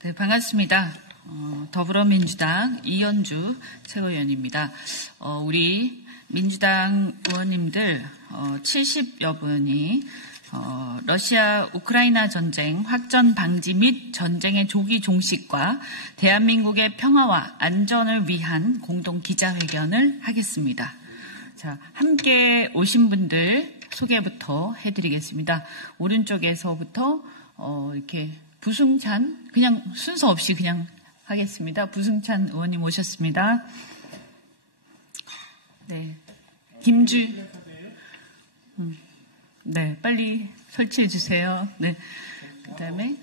네, 반갑습니다. 더불어민주당 이현주 최고위원입니다. 우리 민주당 의원님들 70여 분이 러시아 우크라이나 전쟁 확전 방지 및 전쟁의 조기 종식과 대한민국의 평화와 안전을 위한 공동 기자회견을 하겠습니다. 자, 함께 오신 분들 소개부터 해드리겠습니다. 오른쪽에서부터 이렇게 부승찬, 그냥 순서 없이 그냥 하겠습니다. 부승찬 의원님 오셨습니다. 네, 네, 빨리 설치해 주세요. 네, 그 다음에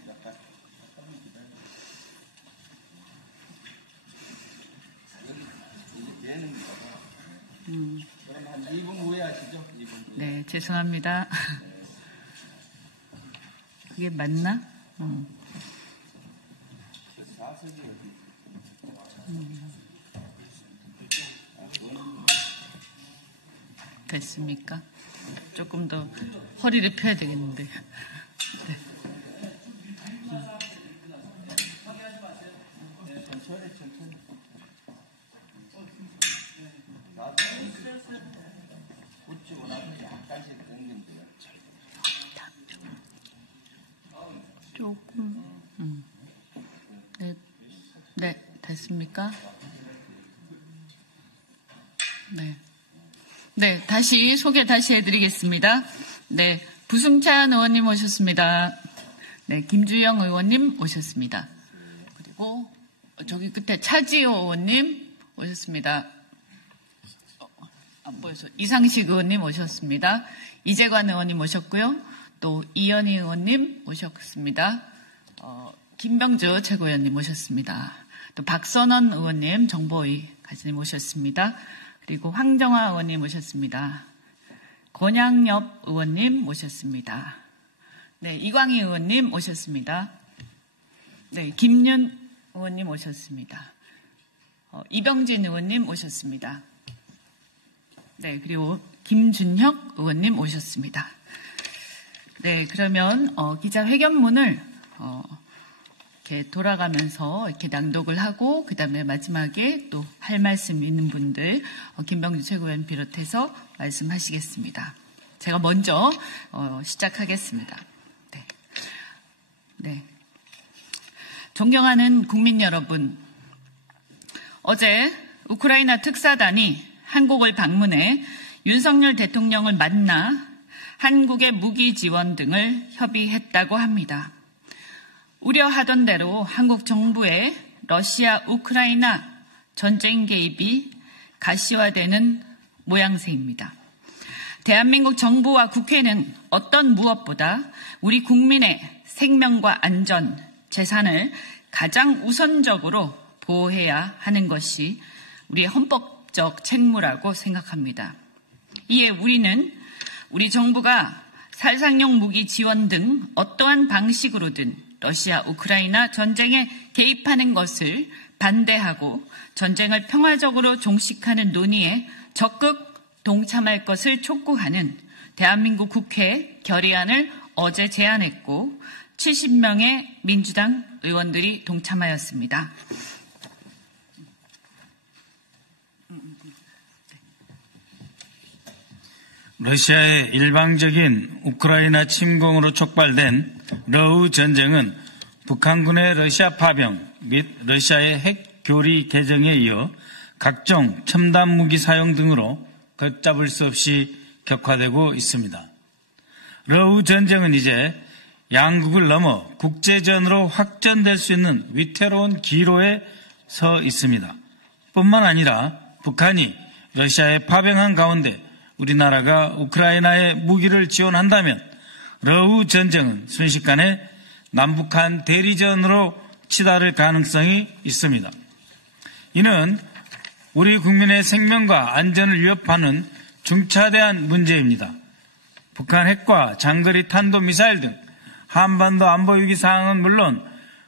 한 2분 후에 하시죠. 2분. 네, 죄송합니다. 그게 맞나? 됐습니까? 조금 더 허리를 펴야 되겠는데. 네. 조금. 네, 됐습니까? 네. 네, 소개 다시 해드리겠습니다. 네, 부승찬 의원님 오셨습니다. 네, 김주영 의원님 오셨습니다. 그리고 저기 끝에 차지호 의원님 오셨습니다. 안 보여서 이상식 의원님 오셨습니다. 이재관 의원님 오셨고요. 또 이현희 의원님 오셨습니다. 김병주 최고위원님 오셨습니다. 또 박선원 의원님, 정보위 가지님 오셨습니다. 그리고 황정화 의원님 오셨습니다. 권양엽 의원님 모셨습니다. 네, 이광희 의원님 오셨습니다. 네, 김윤 의원님 오셨습니다. 이병진 의원님 오셨습니다. 네, 그리고 김준혁 의원님 오셨습니다. 네, 그러면 기자회견문을 이렇게 돌아가면서 이렇게 낭독을 하고 그 다음에 마지막에 또 할 말씀 있는 분들 김병주 최고위원 비롯해서 말씀하시겠습니다. 제가 먼저 시작하겠습니다. 네. 존경하는 국민 여러분, 어제 우크라이나 특사단이 한국을 방문해 윤석열 대통령을 만나 한국의 무기 지원 등을 협의했다고 합니다. 우려하던 대로 한국 정부의 러시아 우크라이나 전쟁 개입이 가시화되는 모양새입니다. 대한민국 정부와 국회는 어떤 무엇보다 우리 국민의 생명과 안전, 재산을 가장 우선적으로 보호해야 하는 것이 우리의 헌법적 책무라고 생각합니다. 이에 우리는 우리 정부가 살상용 무기 지원 등 어떠한 방식으로든 러시아 우크라이나 전쟁에 개입하는 것을 반대하고 전쟁을 평화적으로 종식하는 논의에 적극 동참할 것을 촉구하는 대한민국 국회 결의안을 어제 제안했고 70명의 민주당 의원들이 동참하였습니다. 러시아의 일방적인 우크라이나 침공으로 촉발된 러우 전쟁은 북한군의 러시아 파병 및 러시아의 핵 교리 개정에 이어 각종 첨단 무기 사용 등으로 걷잡을 수 없이 격화되고 있습니다. 러우 전쟁은 이제 양국을 넘어 국제전으로 확전될 수 있는 위태로운 기로에 서 있습니다. 뿐만 아니라 북한이 러시아에 파병한 가운데 우리나라가 우크라이나에 무기를 지원한다면 러우 전쟁은 순식간에 남북한 대리전으로 치달을 가능성이 있습니다. 이는 우리 국민의 생명과 안전을 위협하는 중차대한 문제입니다. 북한 핵과 장거리 탄도미사일 등 한반도 안보 위기 상황은 물론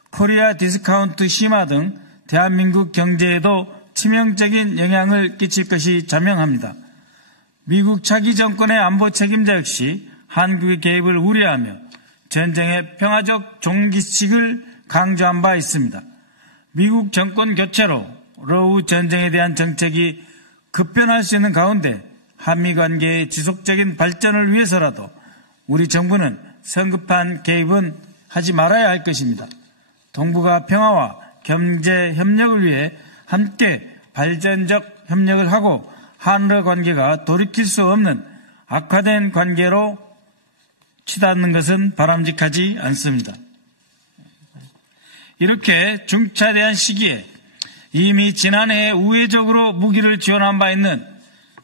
코리아 디스카운트 심화 등 대한민국 경제에도 치명적인 영향을 끼칠 것이 자명합니다. 미국 차기 정권의 안보 책임자 역시 한국의 개입을 우려하며 전쟁의 평화적 종기식을 강조한 바 있습니다. 미국 정권 교체로 러우 전쟁에 대한 정책이 급변할 수 있는 가운데 한미 관계의 지속적인 발전을 위해서라도 우리 정부는 성급한 개입은 하지 말아야 할 것입니다. 동북아 평화와 경제 협력을 위해 함께 발전적 협력을 하고 한러 관계가 돌이킬 수 없는 악화된 관계로 치닫는 것은 바람직하지 않습니다. 이렇게 중차대한 시기에 이미 지난해에 우회적으로 무기를 지원한 바 있는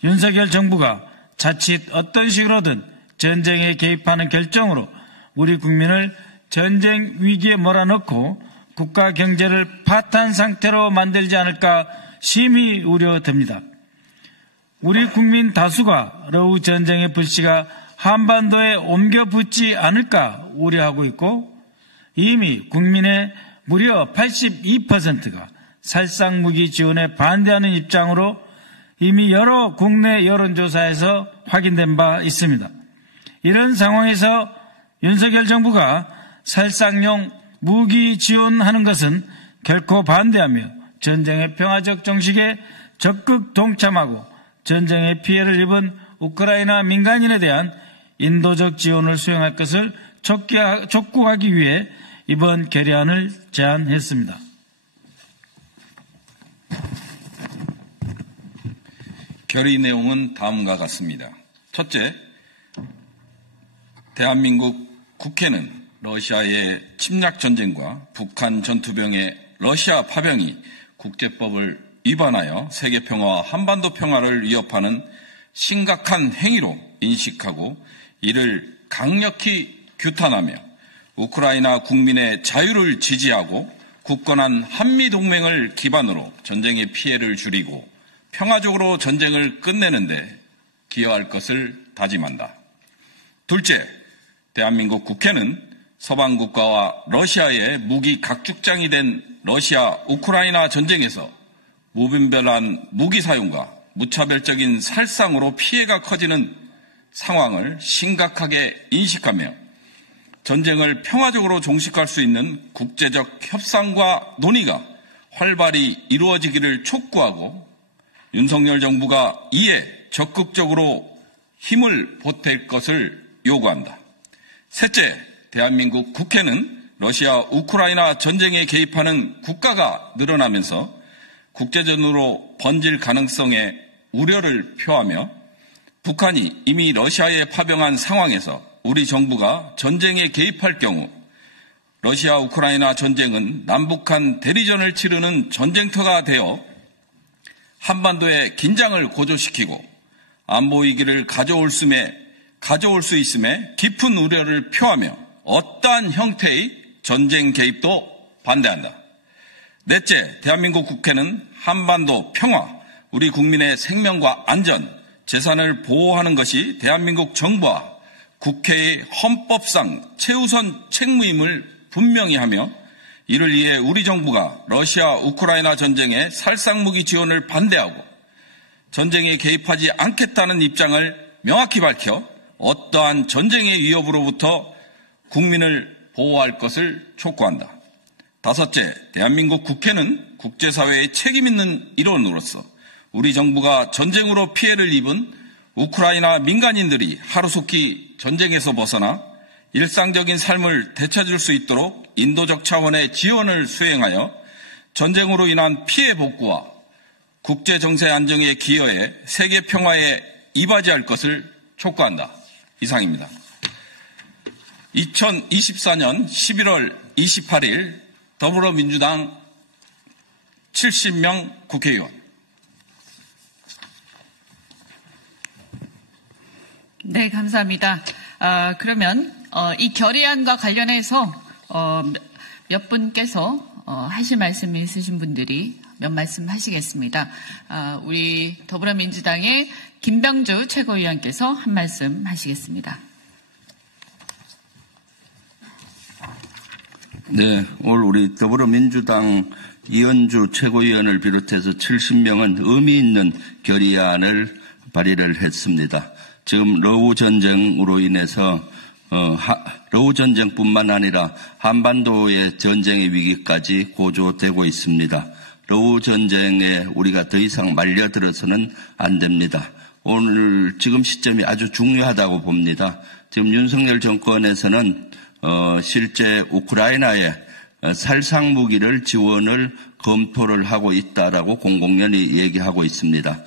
윤석열 정부가 자칫 어떤 식으로든 전쟁에 개입하는 결정으로 우리 국민을 전쟁 위기에 몰아넣고 국가 경제를 파탄 상태로 만들지 않을까 심히 우려됩니다. 우리 국민 다수가 러우 전쟁의 불씨가 한반도에 옮겨 붙지 않을까 우려하고 있고 이미 국민의 무려 82%가 살상무기 지원에 반대하는 입장으로 이미 여러 국내 여론조사에서 확인된 바 있습니다. 이런 상황에서 윤석열 정부가 살상용 무기 지원하는 것은 결코 반대하며 전쟁의 평화적 종식에 적극 동참하고 전쟁의 피해를 입은 우크라이나 민간인에 대한 인도적 지원을 수행할 것을 촉구하기 위해 이번 결의안을 제안했습니다. 결의 내용은 다음과 같습니다. 첫째, 대한민국 국회는 러시아의 침략 전쟁과 북한 전투병의 러시아 파병이 국제법을 위반하여 세계 평화와 한반도 평화를 위협하는 심각한 행위로 인식하고 이를 강력히 규탄하며 우크라이나 국민의 자유를 지지하고 굳건한 한미동맹을 기반으로 전쟁의 피해를 줄이고 평화적으로 전쟁을 끝내는 데 기여할 것을 다짐한다. 둘째, 대한민국 국회는 서방 국가와 러시아의 무기 각축장이 된 러시아 우크라이나 전쟁에서 무분별한 무기 사용과 무차별적인 살상으로 피해가 커지는 상황을 심각하게 인식하며 전쟁을 평화적으로 종식할 수 있는 국제적 협상과 논의가 활발히 이루어지기를 촉구하고 윤석열 정부가 이에 적극적으로 힘을 보탤 것을 요구한다. 셋째, 대한민국 국회는 러시아 우크라이나 전쟁에 개입하는 국가가 늘어나면서 국제전으로 번질 가능성에 우려를 표하며 북한이 이미 러시아에 파병한 상황에서 우리 정부가 전쟁에 개입할 경우 러시아 우크라이나 전쟁은 남북한 대리전을 치르는 전쟁터가 되어 한반도의 긴장을 고조시키고 안보 위기를 가져올 수 있음에 깊은 우려를 표하며 어떠한 형태의 전쟁 개입도 반대한다. 넷째, 대한민국 국회는 한반도 평화, 우리 국민의 생명과 안전, 재산을 보호하는 것이 대한민국 정부와 국회의 헌법상 최우선 책무임을 분명히 하며 이를 위해 우리 정부가 러시아 우크라이나 전쟁의 살상무기 지원을 반대하고 전쟁에 개입하지 않겠다는 입장을 명확히 밝혀 어떠한 전쟁의 위협으로부터 국민을 보호할 것을 촉구한다. 다섯째, 대한민국 국회는 국제사회의 책임있는 일원으로서 우리 정부가 전쟁으로 피해를 입은 우크라이나 민간인들이 하루속히 전쟁에서 벗어나 일상적인 삶을 되찾을 수 있도록 인도적 차원의 지원을 수행하여 전쟁으로 인한 피해 복구와 국제 정세 안정에 기여해 세계 평화에 이바지할 것을 촉구한다. 이상입니다. 2024년 11월 28일 더불어민주당 70명 국회의원. 네, 감사합니다. 그러면 이 결의안과 관련해서 몇 분께서 하실 말씀이 있으신 분들이 몇 말씀 하시겠습니다. 우리 더불어민주당의 김병주 최고위원께서 한 말씀 하시겠습니다. 네, 오늘 우리 더불어민주당 이현주 최고위원을 비롯해서 70명은 의미 있는 결의안을 발의를 했습니다. 지금 러우 전쟁으로 인해서 러우 전쟁뿐만 아니라 한반도의 전쟁의 위기까지 고조되고 있습니다. 러우 전쟁에 우리가 더 이상 말려들어서는 안 됩니다. 오늘 지금 시점이 아주 중요하다고 봅니다. 지금 윤석열 정권에서는 실제 우크라이나에 살상무기를 지원을 검토를 하고 있다라고 공공연히 얘기하고 있습니다.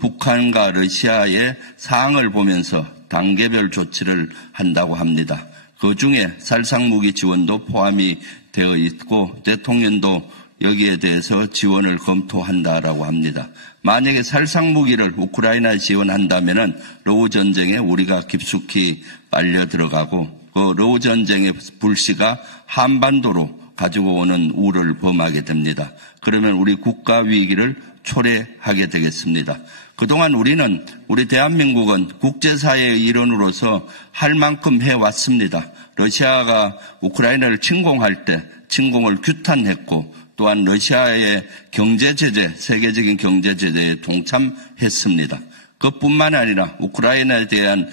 북한과 러시아의 사항을 보면서 단계별 조치를 한다고 합니다. 그 중에 살상무기 지원도 포함이 되어 있고 대통령도 여기에 대해서 지원을 검토한다라고 합니다. 만약에 살상무기를 우크라이나에 지원한다면은 러우 전쟁에 우리가 깊숙이 빨려 들어가고 그 러우 전쟁의 불씨가 한반도로 가지고 오는 우를 범하게 됩니다. 그러면 우리 국가 위기를 초래하게 되겠습니다. 그동안 우리 대한민국은 국제사회의 일원으로서 할 만큼 해왔습니다. 러시아가 우크라이나를 침공할 때 침공을 규탄했고 또한 러시아의 경제제재, 세계적인 경제제재에 동참했습니다. 그뿐만 아니라 우크라이나에 대한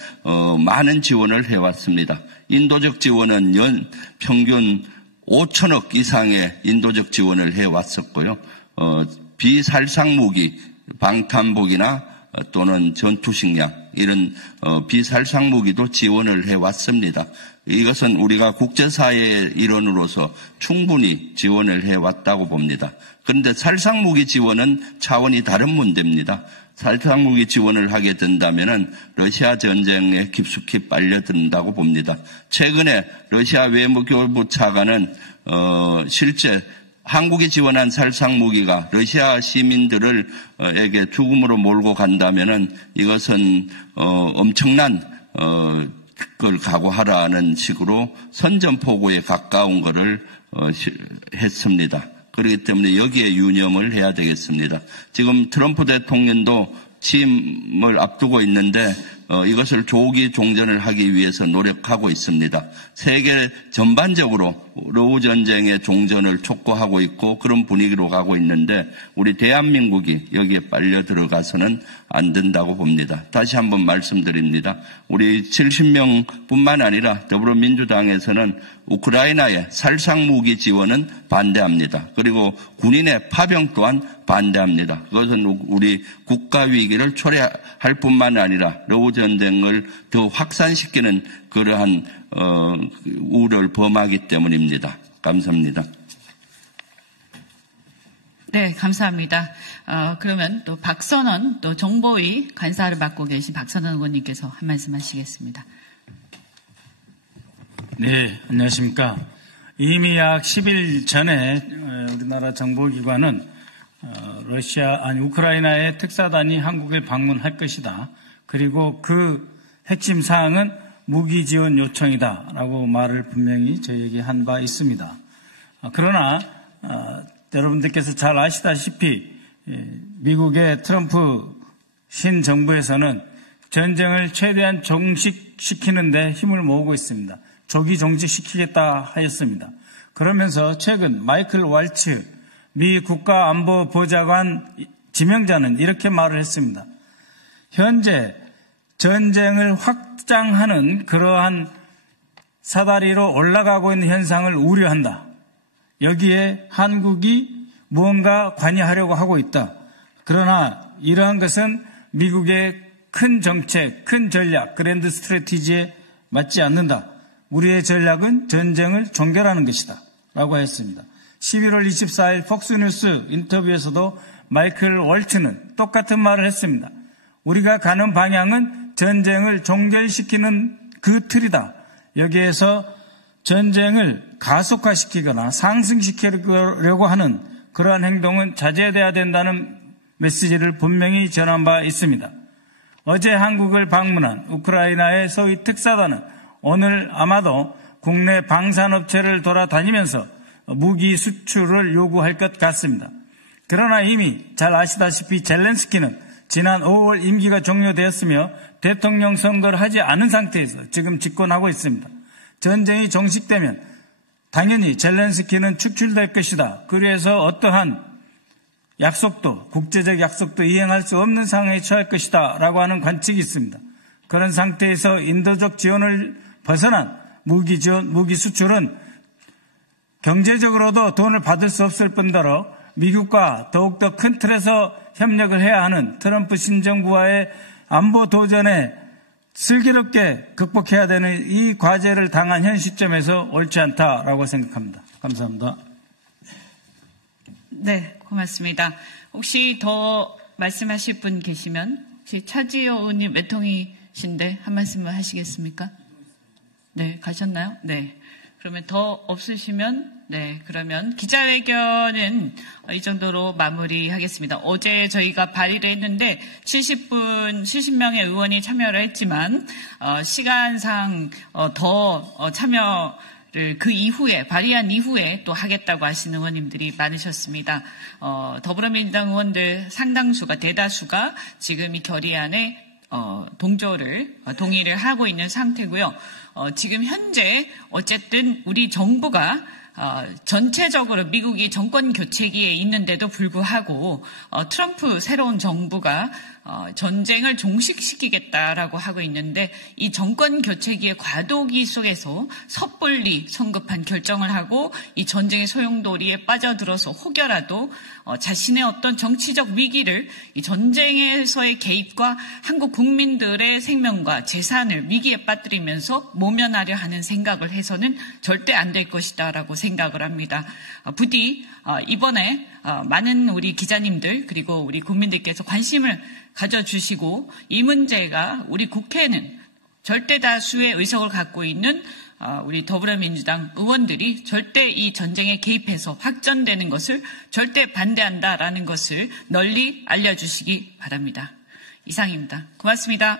많은 지원을 해왔습니다. 인도적 지원은 연 평균 5천억 이상의 인도적 지원을 해왔었고요. 비살상무기, 방탄복이나 또는 전투식량 이런 비살상무기도 지원을 해왔습니다. 이것은 우리가 국제사회의 일원으로서 충분히 지원을 해왔다고 봅니다. 그런데 살상무기 지원은 차원이 다른 문제입니다. 살상무기 지원을 하게 된다면 러시아 전쟁에 깊숙이 빨려든다고 봅니다. 최근에 러시아 외무교부 차관은 실제 한국이 지원한 살상무기가 러시아 시민들에게 죽음으로 몰고 간다면은 이것은 엄청난 걸 각오하라는 식으로 선전포고에 가까운 것을 했습니다. 그렇기 때문에 여기에 유념을 해야 되겠습니다. 지금 트럼프 대통령도 취임을 앞두고 있는데 이것을 조기 종전을 하기 위해서 노력하고 있습니다. 세계 전반적으로 러우 전쟁의 종전을 촉구하고 있고 그런 분위기로 가고 있는데 우리 대한민국이 여기에 빨려 들어가서는 안 된다고 봅니다. 다시 한번 말씀드립니다. 우리 70명뿐만 아니라 더불어민주당에서는 우크라이나의 살상무기 지원은 반대합니다. 그리고 군인의 파병 또한 반대합니다. 그것은 우리 국가 위기를 초래할 뿐만 아니라 러우 전쟁을 더 확산시키는 그러한 우를 범하기 때문입니다. 감사합니다. 네, 감사합니다. 그러면 또 박선원 또 정보위 간사를 맡고 계신 박선원 의원님께서 한 말씀 하시겠습니다. 네, 안녕하십니까. 이미 약 10일 전에 우리나라 정보기관은 우크라이나의 특사단이 한국을 방문할 것이다. 그리고 그 핵심 사항은 무기 지원 요청이다라고 말을 분명히 저에게 한 바 있습니다. 그러나 여러분들께서 잘 아시다시피 미국의 트럼프 신정부에서는 전쟁을 최대한 종식시키는 데 힘을 모으고 있습니다. 조기 종식시키겠다 하였습니다. 그러면서 최근 마이클 왈츠 미 국가안보보좌관 지명자는 이렇게 말을 했습니다. 현재 전쟁을 확장하는 그러한 사다리로 올라가고 있는 현상을 우려한다. 여기에 한국이 무언가 관여하려고 하고 있다. 그러나 이러한 것은 미국의 큰 정책, 큰 전략, 그랜드 스트래티지에 맞지 않는다. 우리의 전략은 전쟁을 종결하는 것이다. 라고 했습니다. 11월 24일 폭스뉴스 인터뷰에서도 마이클 월츠는 똑같은 말을 했습니다. 우리가 가는 방향은 전쟁을 종결시키는 그 틀이다. 여기에서 전쟁을 가속화시키거나 상승시키려고 하는 그러한 행동은 자제돼야 된다는 메시지를 분명히 전한 바 있습니다. 어제 한국을 방문한 우크라이나의 소위 특사단은 오늘 아마도 국내 방산업체를 돌아다니면서 무기 수출을 요구할 것 같습니다. 그러나 이미 잘 아시다시피 젤렌스키는 지난 5월 임기가 종료되었으며 대통령 선거를 하지 않은 상태에서 지금 집권하고 있습니다. 전쟁이 종식되면 당연히 젤렌스키는 축출될 것이다. 그래서 어떠한 약속도, 국제적 약속도 이행할 수 없는 상황에 처할 것이다 라고 하는 관측이 있습니다. 그런 상태에서 인도적 지원을 벗어난 무기 지원, 무기 수출은 경제적으로도 돈을 받을 수 없을 뿐더러 미국과 더욱더 큰 틀에서 협력을 해야 하는 트럼프 신정부와의 안보 도전에 슬기롭게 극복해야 되는 이 과제를 당한 현 시점에서 옳지 않다라고 생각합니다. 감사합니다. 네, 고맙습니다. 혹시 더 말씀하실 분 계시면 혹시 차지호 의원님 외통이신데 한 말씀을 하시겠습니까? 네, 가셨나요? 네. 그러면 더 없으시면 네, 그러면 기자회견은 이 정도로 마무리하겠습니다. 어제 저희가 발의를 했는데 70명의 의원이 참여를 했지만 시간상 더 참여를 그 이후에 발의한 이후에 또 하겠다고 하시는 의원님들이 많으셨습니다. 더불어민주당 의원들 상당수가 대다수가 지금 이 결의안에 동의를 하고 있는 상태고요. 지금 현재 어쨌든 우리 정부가 전체적으로 미국이 정권 교체기에 있는데도 불구하고 트럼프 새로운 정부가 전쟁을 종식시키겠다라고 하고 있는데 이 정권 교체기의 과도기 속에서 섣불리 성급한 결정을 하고 이 전쟁의 소용돌이에 빠져들어서 혹여라도 자신의 어떤 정치적 위기를 이 전쟁에서의 개입과 한국 국민들의 생명과 재산을 위기에 빠뜨리면서 모면하려 하는 생각을 해서는 절대 안 될 것이다라고 생각을 합니다. 부디 이번에 많은 우리 기자님들 그리고 우리 국민들께서 관심을 가져주시고 이 문제가 우리 국회는 절대 다수의 의석을 갖고 있는 우리 더불어민주당 의원들이 절대 이 전쟁에 개입해서 확전되는 것을 절대 반대한다라는 것을 널리 알려주시기 바랍니다. 이상입니다. 고맙습니다.